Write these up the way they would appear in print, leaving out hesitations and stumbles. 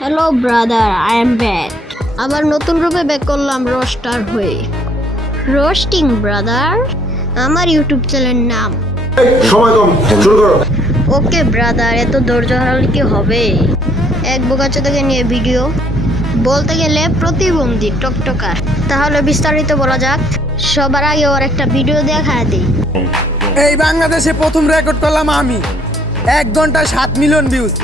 Hello brother, I am back. আবার নতুন রূপে ব্যাক করলাম রোস্টার হয়ে। রোস্টিং ব্রাদার আমার ইউটিউব চ্যানেলের নাম। সময় কম, শুরু করো। ওকে ব্রাদার, এত ধৈর্য হারালে কি হবে? এক বোকাচোদাকে নিয়ে ভিডিও, বলতে গেলে প্রতিবন্ধী টকটকার। তাহলে বিস্তারিত বলা যাক। সবার আগে ওর একটা ভিডিও দেখায় দিই। এই বাংলাদেশে প্রথম রেকর্ড করলাম আমি, 1 ঘন্টায় 7 মিলিয়ন ভিউজ।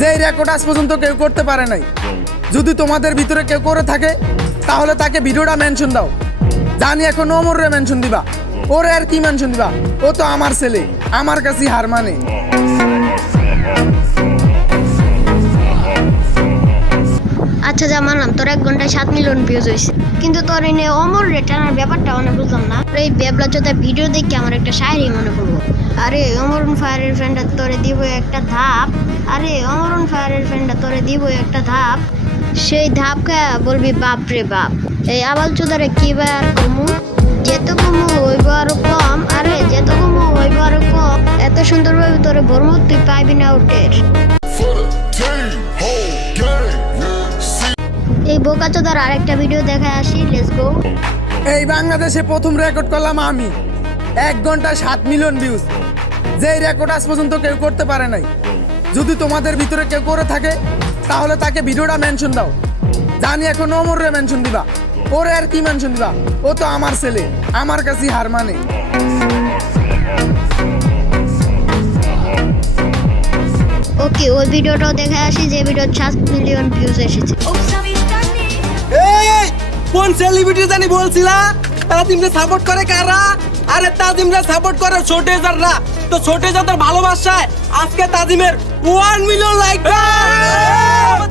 যেই রেকর্ড আজ পর্যন্ত কেউ করতে পারে নাই। যদি তোমাদের ভিতরে কেউ করে থাকে তাহলে তাকে ভিডিওটা মেনশন দাও। জানি এখন ওমরে মেনশন দিবা, ওরে আর কি মেনশন দিবা? ও তো আমার ছেলে, আমার কাছে হার মানে। আচ্ছা যা মানলাম, তোর 1 ঘন্টায় 7 মিলিয়ন ভিউজ হয়েছে, কিন্তু তোর এনে অমর রেটানার ব্যাপারটা অনেক বুঝলাম না। এই বেবলা চোদা ভিডিও দেখে আমার একটা শায়রি মনে পড়লো। আরে অমরুন ফায়ারের ফ্রেন্ডটা তোরে দিব একটা ধাপ, আরে অমরুন ফায়ারের ফ্রেন্ডটা তোরে দিব একটা ধাপ, সেই ধাপ খায়া বলবি বাপ রে বাপ। এই আবাল চোদারে কি বা আর কমু, যেত কমু হইব আরো কম, আরে যেত কমু হইব আরো কম। এত সুন্দরভাবে তোরে ভরমু তুই পাইবি না উঠের। এই বোকাচোদার আরেকটা ভিডিও দেখায় আসি, লেটস গো। এই বাংলাদেশে প্রথম রেকর্ড করলাম আমি, 1 ঘন্টায় 7 মিলিয়ন ভিউজ। যেই রেকর্ড আজ পর্যন্ত কেউ করতে পারে নাই। যদি তোমাদের ভিতরে কেউ করে থাকে তাহলে তাকে ভিডিওটা মেনশন দাও। জানি এখন ওমরে মেনশন দিবা, ওরে আর কি মেনশন দিবা? ও তো আমার ছেলে, আমার কাছে হার মানে। ওকে, ওই ভিডিওটাও দেখে আসি যে ভিডিও 7 মিলিয়ন ভিউজ এসেছে। এই কোন সেলিব্রিটি জানি বলছিলা তাজিমকে সাপোর্ট করে কারা? আরে তাজিমকে সাপোর্ট করে ছোটেজাররা। তো ছোটেজারদের ভালোবাসায় আজকে তাজিমের 1 মিলিয়ন লাইক।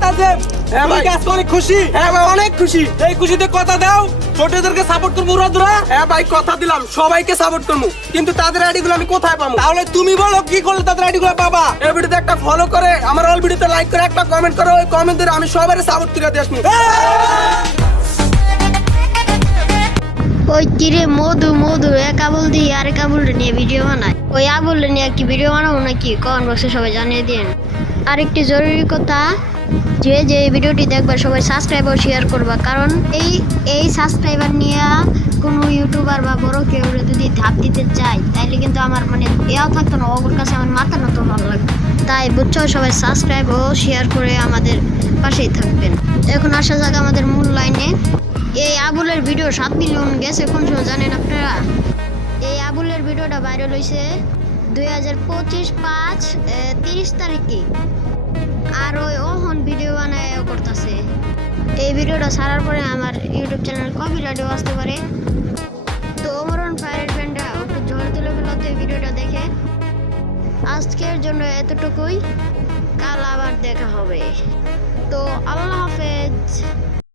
তাজিম তুমি কি আজকে অনেক খুশি? হ্যাঁ ভাই, অনেক খুশি। এই খুশিতে কথা দাও, ছোটেজারকে সাপোর্ট করবো উড়াদুরা। হ্যাঁ ভাই, কথা দিলাম সবাইকে সাপোর্ট করবো, কিন্তু তাদের আইডিগুলো আমি কোথায় পাবো? তাহলে তুমি বলো কি করলে তাদের আইডিগুলো পাবা? এই ভিডিওতে একটা ফলো করে, আমার অল ভিডিওতে লাইক করে, একটা কমেন্ট করো। ওই কমেন্ট দিয়ে আমি সবারই সাপোর্ট করে দিয়ে আসবো। ওই কিরে মধু মধু, এক আবুল দিয়ে আরেক আবুল নিয়ে ভিডিও বানায়। ওই আবুল নিয়ে কি ভিডিও বানাবো নাকি? কমেন্ট বক্সে সবাই জানিয়ে দিন। আরেকটি জরুরি কথা, যে যে ভিডিওটি দেখবা সবাই সাবস্ক্রাইব ও শেয়ার করবা, কারণ এই সাবস্ক্রাইবার নিয়ে কোনো ইউটিউবার বা বড় কেউ যদি ধাপ দিতে চায় তাইলে কিন্তু আমার মানে এও থাকতো না, ওর কাছে আমার মাথা নত ভালো লাগবে। তাই বুঝছো, সবাই সাবস্ক্রাইব ও শেয়ার করে আমাদের পাশেই থাকবেন। এখন আসা যাক আমাদের মূল লাইনে। এই আবুলের ভিডিও 7 মিলিয়ন গেছে কোন সময় জানেন আপনারা? এই আবুলের ভিডিওটা ভাইরাল হয়েছে 2025/5/30 তারিখে। আর ওই ওহন ভিডিও বানায় করতেছে। এই ভিডিওটা ছাড়ার পরে আমার ইউটিউব চ্যানেল কপিরাইটও আসতে পারে। তো অমরন ফায়ারের ফ্রেন্ডরা একটু ঝড় তুলে ফেলো তো এই ভিডিওটা দেখে। আজকের জন্য এতটুকুই, কাল আবার দেখা হবে। তো আল্লাহ হাফেজ।